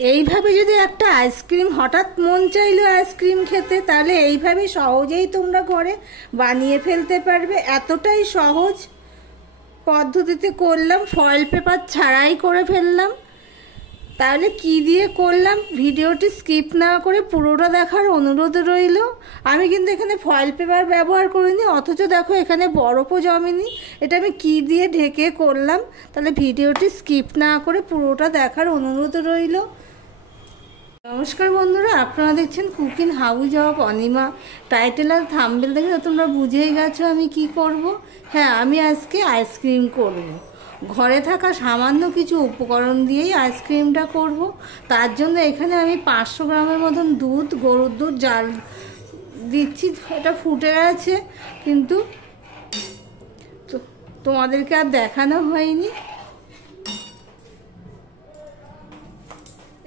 এইভাবে যদি একটা আইসক্রিম হঠাৎ মন চাইলো আইসক্রিম খেতে, তাহলে এইভাবে সহজেই তোমরা ঘরে বানিয়ে ফেলতে পারবে। এতটাই সহজ পদ্ধতিতে করলাম, ফয়েল পেপার ছাড়াই করে ফেললাম। তাহলে কি দিয়ে করলাম, ভিডিওটি স্কিপ না করে পুরোটা দেখার অনুরোধ রইল। আমি কিন্তু এখানে ফয়েল পেপার ব্যবহার করিনি, অথচ দেখো এখানে বরফও জমেনি। এটা আমি কি দিয়ে ঢেকে করলাম, তাহলে ভিডিওটি স্কিপ না করে পুরোটা দেখার অনুরোধ রইল। নমস্কার বন্ধুরা, আপনারা দেখছেন cooking house of Anima. Title আর থাম্বনেল দেখে তোমরা বুঝেই গেছো আমি কি করব। হ্যাঁ, আমি আজকে আইসক্রিম করব। ঘরে থাকা সামান্য কিছু উপকরণ দিয়েই আইসক্রিমটা করব। তার জন্য এখানে আমি 500 গ্রামের মতন দুধ, গরুর দুধ জাল দিচ্ছি। এটা ফুটে গেছে, কিন্তু তোমাদেরকে আর দেখানো হয়নি।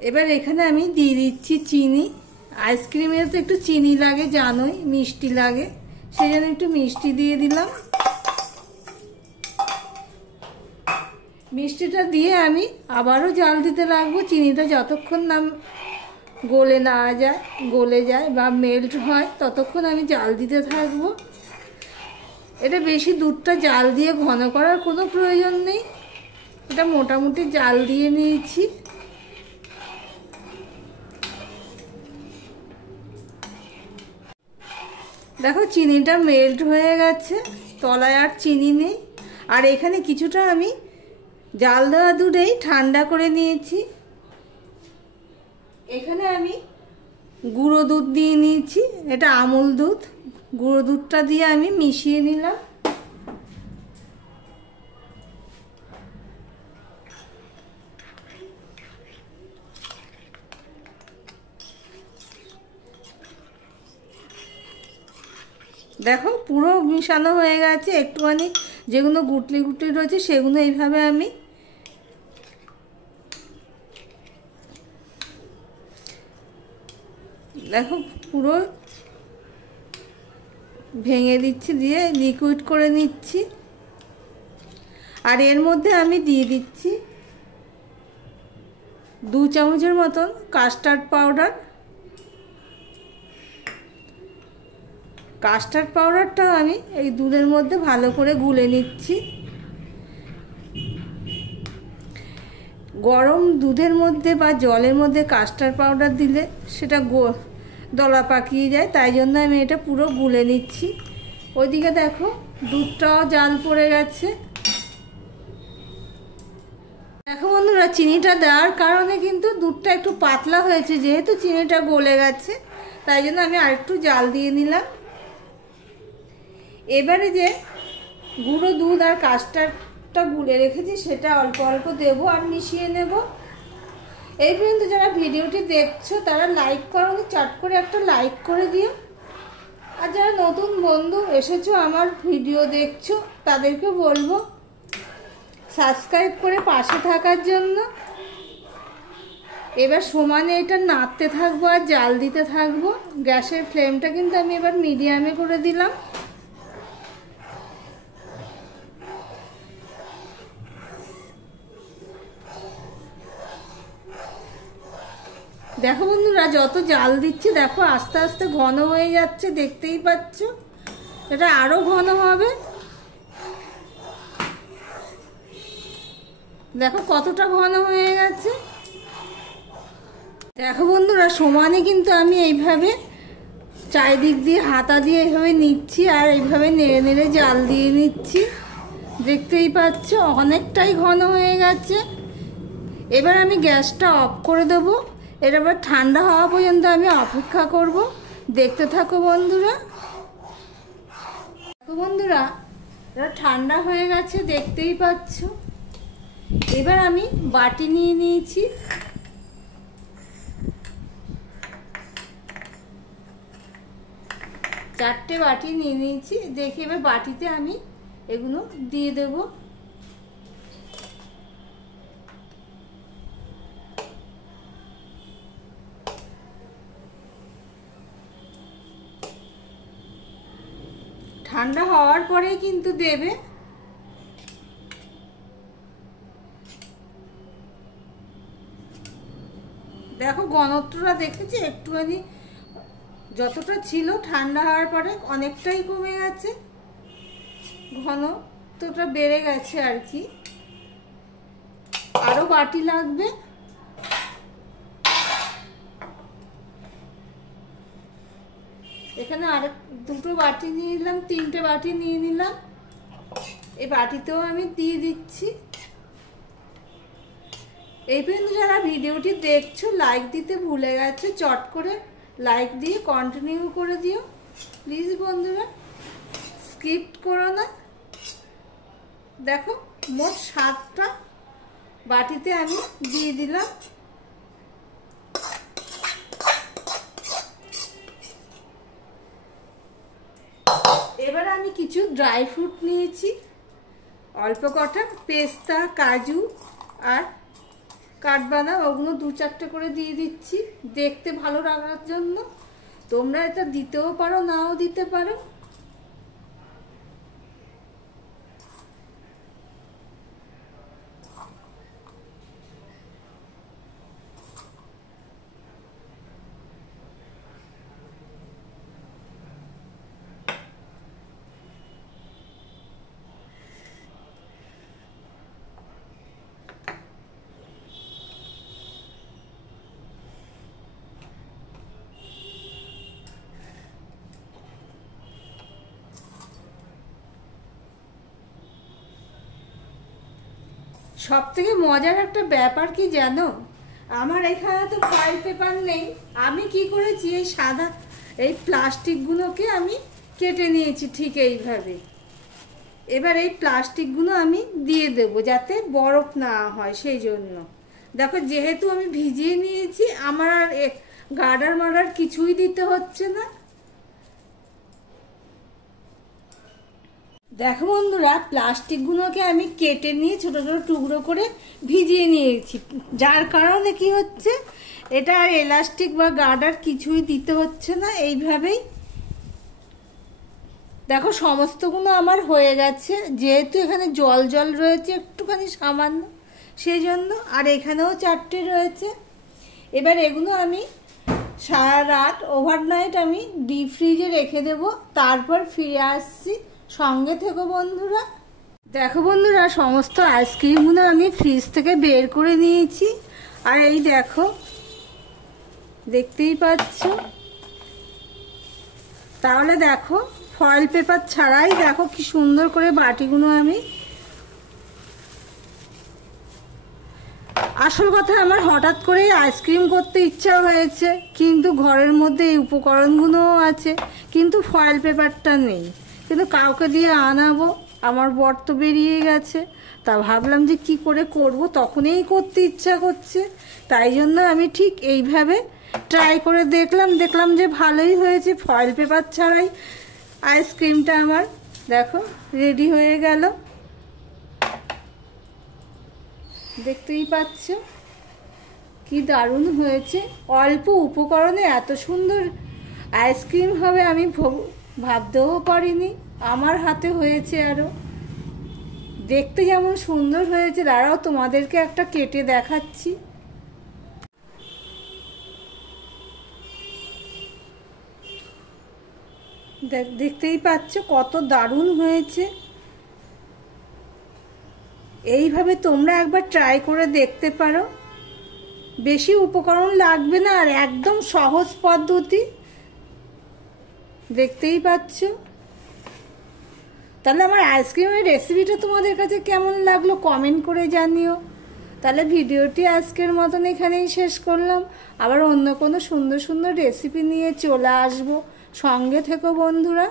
এবার এখানে আমি দিয়ে দিচ্ছি চিনি। আইসক্রিমে তো একটু চিনি লাগে, জানোই, মিষ্টি লাগে, সেই জন্য একটু মিষ্টি দিয়ে দিলাম। মিষ্টিটা দিয়ে আমি আবারও জাল দিতে লাগবো। চিনিটা যতক্ষণ না গলে যায় বা মেল্ট হয়, ততক্ষণ আমি জাল দিতে থাকবো। এটা বেশি দুধটা জাল দিয়ে ঘন করার কোনো প্রয়োজন নেই। এটা মোটামুটি জাল দিয়ে নিয়েছি। দেখো চিনিটা মেল্ট হয়ে গেছে, তলায় আর চিনি নেই। আর এখানে কিছুটা আমি জাল দেওয়া দুধেই ঠান্ডা করে নিয়েছি। এখানে আমি গুঁড়ো দুধ দিয়ে নিয়েছি, এটা আমুল দুধ। গুঁড়ো দুধটা দিয়ে আমি মিশিয়ে নিলাম। দেখো পুরো মিশানো হয়ে গেছে। একটুখানি যেগুলো গুটলি গুটলি রয়েছে সেগুলো এইভাবে আমি দেখো পুরো ভেঙে দিচ্ছি, দিয়ে লিকুইড করে নিচ্ছি। আর এর মধ্যে আমি দিয়ে দিচ্ছি 2 চামচের মতন কাস্টার্ড পাউডার। কাস্টার্ড পাউডারটা আমি এই দুধের মধ্যে ভালো করে গুলে নিচ্ছি। গরম দুধের মধ্যে বা জলের মধ্যে কাস্টার্ড পাউডার দিলে সেটা দলা পাকিয়ে যায়, তাই জন্য আমি এটা পুরো গুলে নিচ্ছি। ওইদিকে দেখো দুধটাও জাল পড়ে গেছে। দেখো বন্ধুরা, চিনিটা দেওয়ার কারণে কিন্তু দুধটা একটু পাতলা হয়েছে, যেহেতু চিনিটা গলে গেছে, তাই জন্য আমি আরেকটু জাল দিয়ে নিলাম। এবারে যে গুঁড়ো দুধ আর কাস্টার্ডটা গুলে রেখেছি সেটা অল্প অল্প দেবো আর মিশিয়ে নেব। এই পর্যন্ত যারা ভিডিওটি দেখছো তারা লাইক করো, চট করে একটা লাইক করে দিও। আর যারা নতুন বন্ধু এসেছো আমার ভিডিও দেখছো, তাদেরকে বলবো সাবস্ক্রাইব করে পাশে থাকার জন্য। এবার সমানে এটা নাড়তে থাকবো আর জাল দিতে থাকবো। গ্যাসের ফ্লেমটা কিন্তু আমি এবার মিডিয়ামে করে দিলাম। দেখো বন্ধুরা, যত জাল দিচ্ছি দেখো আস্তে আস্তে ঘন হয়ে যাচ্ছে, দেখতেই পাচ্ছ। এটা আরো ঘন হবে। দেখো কতটা ঘন হয়ে গেছে। দেখো বন্ধুরা, সমানে কিন্তু আমি এইভাবে চারিদিক দিয়ে হাতা দিয়ে এইভাবে নিচ্ছি আর এইভাবে নেড়ে নেড়ে জাল দিয়ে নিচ্ছি। দেখতেই পাচ্ছ অনেকটাই ঘন হয়ে গেছে। এবার আমি গ্যাসটা অফ করে দেবো। এটা আবার ঠান্ডা হওয়া পর্যন্ত আমি অপেক্ষা করব। দেখতে থাকো বন্ধুরা। দেখো বন্ধুরা, এটা ঠান্ডা হয়ে গেছে, দেখতেই পাচ্ছ। এবার আমি বাটি নিয়ে নিয়েছি। চারটে বাটি নিয়ে নিয়েছি। দেখি এবার বাটিতে আমি এগুলো দিয়ে দেবো। ঠান্ডা হওয়ার পরেই কিন্তু দেবে। দেখো ঘনত্বটা দেখেছি একটুখানি, যতটা ছিল ঠান্ডা হওয়ার পরে অনেকটাই কমে গেছে, ঘনত্বটা বেড়ে গেছে আর কি। আরো বাটি লাগবে। এখানে আরেক দুটো বাটি নিয়ে নিলাম, 3টে বাটি নিয়ে নিলাম। এই বাটিতেও আমি দিয়ে দিচ্ছি। এই পর্যন্ত যারা ভিডিওটি দেখছো লাইক দিতে ভুলে গেছে, চট করে লাইক দিয়ে কন্টিনিউ করে দিও প্লিজ বন্ধুরা, স্কিপ করো না। দেখো মোট 7টা বাটিতে আমি দিয়ে দিলাম। এবার আমি কিছু ড্রাই ফ্রুট নিয়েছি, অল্প কটা পেস্তা, কাজু আর কাঠবাদাম, ওগুলো 2-4টে করে দিয়ে দিচ্ছি দেখতে ভালো লাগার জন্য। তোমরা এটা দিতেও পারো, নাও দিতে পারো। সব থেকে মজার একটা ব্যাপার কি জানো, আমার এখানে তো ফয়েল পেপার নেই। আমি কি করেছি, এই সাদা এই প্লাস্টিকগুলোকে আমি কেটে নিয়েছি ঠিক এইভাবে। এবার এই প্লাস্টিকগুলো আমি দিয়ে দেব যাতে বরফ না হয়, সেই জন্য। দেখো যেহেতু আমি ভিজিয়ে নিয়েছি, আমার আর গার্ডার মার্ডার কিছুই দিতে হচ্ছে না। দেখো বন্ধুরা, প্লাস্টিকগুলোকে আমি কেটে নিয়ে ছোট ছোট টুকরো করে ভিজিয়ে নিয়েছি, যার কারণে কি হচ্ছে, এটা আর এলাস্টিক বা গার্ডার কিছুই দিতে হচ্ছে না। এইভাবেই দেখো সমস্তগুলো আমার হয়ে গেছে, যেহেতু এখানে জল জল রয়েছে একটুখানি সামান্য, সেই জন্য। আর এখানেও 4টে রয়েছে। এবার এগুলো আমি সারা রাত ওভারনাইট আমি ডিপ ফ্রিজে রেখে দেব, তারপর ফিরে আসছি। সঙ্গে থেকো বন্ধুরা। দেখো বন্ধুরা, সমস্ত আইসক্রিমগুলো আমি ফ্রিজ থেকে বের করে নিয়েছি। আর এই দেখো, দেখতেই পাচ্ছ। তাহলে দেখো ফয়েল পেপার ছাড়াই দেখো কি সুন্দর করে বাটিগুলো আমি, আসল কথা আমার হঠাৎ করে আইসক্রিম করতে ইচ্ছা হয়েছে, কিন্তু ঘরের মধ্যে এই উপকরণগুলোও আছে, কিন্তু ফয়েল পেপারটা নেই। কিন্তু কাউকে দিয়ে আনাবো, আমার বর তো বেরিয়ে গেছে, তা ভাবলাম যে কি করে করব, তখনই করতে ইচ্ছা করছে। তাই জন্য আমি ঠিক এইভাবে ট্রাই করে দেখলাম যে ভালোই হয়েছে। ফয়েল পেপার ছাড়াই আইসক্রিমটা আমার দেখো রেডি হয়ে গেল, দেখতেই পাচ্ছ কি দারুণ হয়েছে। অল্প উপকরণে এত সুন্দর আইসক্রিম হবে আমি ভাবতেও পারিনি। আমার হাতে হয়েছে, আরো দেখতে যেমন সুন্দর হয়েছে। দাঁড়াও তোমাদেরকে একটা কেটে দেখাচ্ছি। দেখতেই পাচ্ছ কত দারুণ হয়েছে। এইভাবে তোমরা একবার ট্রাই করে দেখতে পারো, বেশি উপকরণ লাগবে না, আর একদম সহজ পদ্ধতি। দেখতেই পাচ্ছ। তাহলে আমার আইসক্রিমের রেসিপিটা তোমাদের কাছে কেমন লাগলো কমেন্ট করে জানিও। তাহলে ভিডিওটি আজকের মতন এখানেই শেষ করলাম। আবার অন্য কোনো সুন্দর সুন্দর রেসিপি নিয়ে চলে আসবো। সঙ্গে থেকো বন্ধুরা।